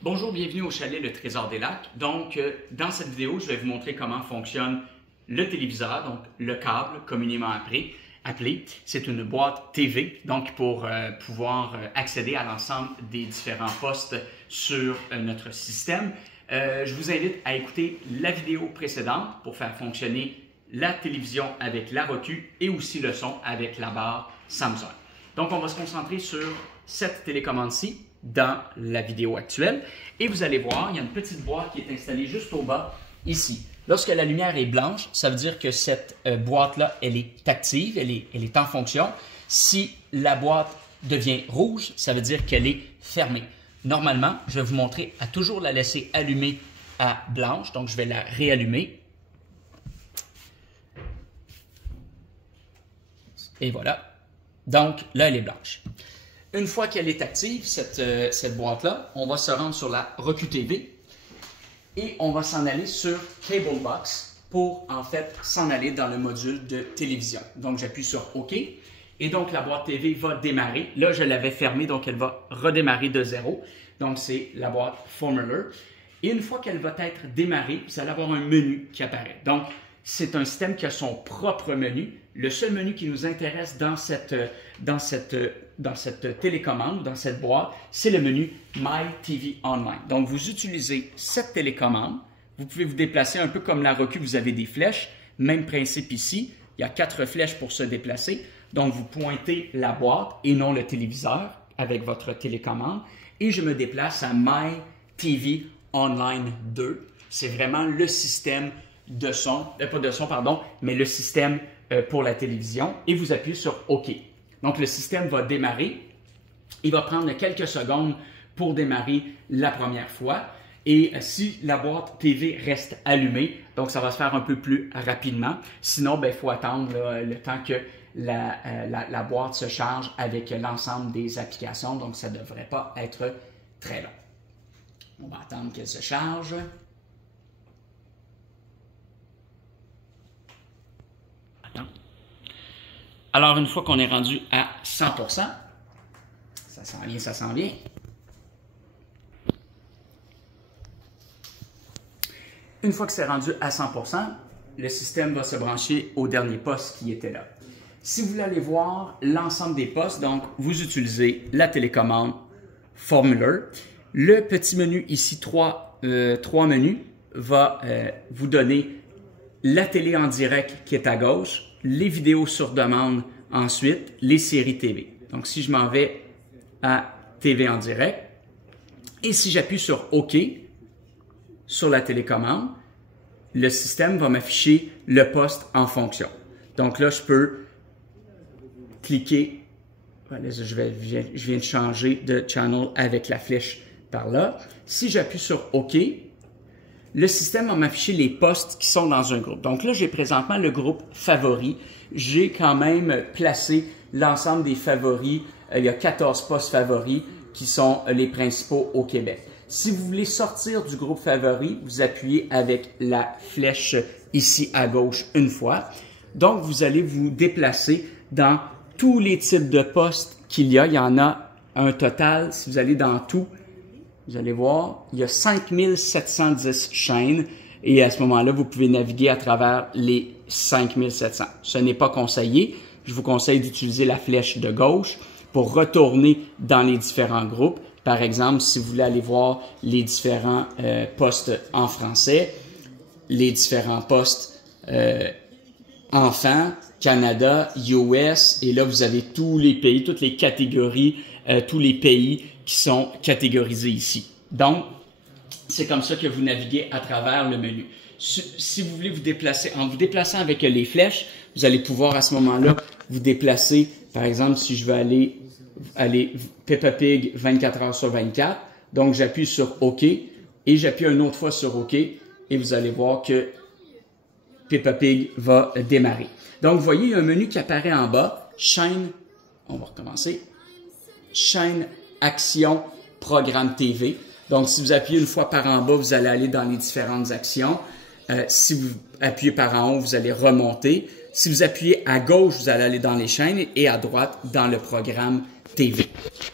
Bonjour, bienvenue au chalet Le Trésor des Lacs. Donc, dans cette vidéo, je vais vous montrer comment fonctionne le téléviseur, donc le câble communément appelé. C'est une boîte TV, donc pour pouvoir accéder à l'ensemble des différents postes sur notre système. Je vous invite à écouter la vidéo précédente pour faire fonctionner la télévision avec la Roku et aussi le son avec la barre Samsung. Donc, on va se concentrer sur cette télécommande-ci dans la vidéo actuelle. Et vous allez voir, il y a une petite boîte qui est installée juste au bas, ici. Lorsque la lumière est blanche, ça veut dire que cette boîte-là, elle est active, elle est en fonction. Si la boîte devient rouge, ça veut dire qu'elle est fermée. Normalement, je vais vous montrer à toujours la laisser allumée à blanche. Donc, je vais la réallumer. Et voilà. Donc, là, elle est blanche. Une fois qu'elle est active, cette boîte-là, on va se rendre sur la Roku TV et on va s'en aller sur Cable Box pour, en fait, s'en aller dans le module de télévision. Donc, j'appuie sur OK et donc la boîte TV va démarrer. Là, je l'avais fermée, donc elle va redémarrer de zéro. Donc, c'est la boîte Formula. Et une fois qu'elle va être démarrée, vous allez avoir un menu qui apparaît. Donc, c'est un système qui a son propre menu. Le seul menu qui nous intéresse dans cette télécommande, dans cette boîte, c'est le menu My TV Online. Donc, vous utilisez cette télécommande. Vous pouvez vous déplacer un peu comme la Roku, vous avez des flèches. Même principe ici. Il y a 4 flèches pour se déplacer. Donc, vous pointez la boîte et non le téléviseur avec votre télécommande. Et je me déplace à My TV Online 2. C'est vraiment le système de son, pas de son, pardon, mais le système pour la télévision. Et vous appuyez sur OK. Donc, le système va démarrer. Il va prendre quelques secondes pour démarrer la première fois. Et si la boîte TV reste allumée, donc ça va se faire un peu plus rapidement. Sinon, il faut attendre le temps que la boîte se charge avec l'ensemble des applications. Donc, ça ne devrait pas être très long. On va attendre qu'elle se charge. Alors, une fois qu'on est rendu à 100%, ça s'en vient, ça s'en vient. Une fois que c'est rendu à 100%, le système va se brancher au dernier poste qui était là. Si vous voulez aller voir l'ensemble des postes, donc vous utilisez la télécommande Formula. Le petit menu ici, trois menus, va vous donner la télé en direct qui est à gauche, les vidéos sur demande ensuite, les séries TV. Donc, si je m'en vais à TV en direct et si j'appuie sur OK sur la télécommande, le système va m'afficher le poste en fonction. Donc là, je peux cliquer. Voilà, je viens de changer de channel avec la flèche par là. Si j'appuie sur OK, le système va m'afficher les postes qui sont dans un groupe. Donc là, j'ai présentement le groupe favoris. J'ai quand même placé l'ensemble des favoris. Il y a 14 postes favoris qui sont les principaux au Québec. Si vous voulez sortir du groupe favoris, vous appuyez avec la flèche ici à gauche une fois. Donc, vous allez vous déplacer dans tous les types de postes qu'il y a. Il y en a un total, si vous allez dans tout, vous allez voir, il y a 5710 chaînes et à ce moment-là, vous pouvez naviguer à travers les 5700. Ce n'est pas conseillé. Je vous conseille d'utiliser la flèche de gauche pour retourner dans les différents groupes. Par exemple, si vous voulez aller voir les différents postes en français, les différents postes enfants, Canada, US, et là, vous avez tous les pays, toutes les catégories, tous les pays qui sont catégorisés ici. Donc, c'est comme ça que vous naviguez à travers le menu. Si vous voulez vous déplacer, en vous déplaçant avec les flèches, vous allez pouvoir à ce moment-là vous déplacer. Par exemple, si je veux aller Peppa Pig 24 heures sur 24, donc j'appuie sur OK et j'appuie une autre fois sur OK et vous allez voir que Peppa Pig va démarrer. Donc, vous voyez, il y a un menu qui apparaît en bas, chaîne, on va recommencer, chaîne, action, programme TV. Donc, si vous appuyez une fois par en bas, vous allez aller dans les différentes actions. Si vous appuyez par en haut, vous allez remonter. Si vous appuyez à gauche, vous allez aller dans les chaînes et à droite dans le programme TV.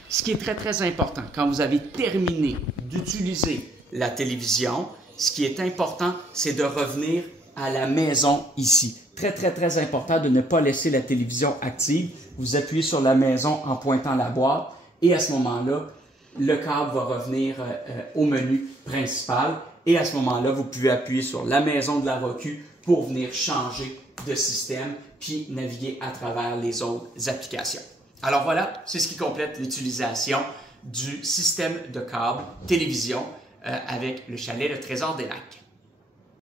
Ce qui est très, très important, quand vous avez terminé d'utiliser la télévision, ce qui est important, c'est de revenir à la maison ici. Très, très, très important de ne pas laisser la télévision active. Vous appuyez sur la maison en pointant la boîte et à ce moment-là, le câble va revenir au menu principal et à ce moment-là, vous pouvez appuyer sur la maison de la Roku pour venir changer de système puis naviguer à travers les autres applications. Alors voilà, c'est ce qui complète l'utilisation du système de câble télévision avec le chalet Le Trésor des Lacs.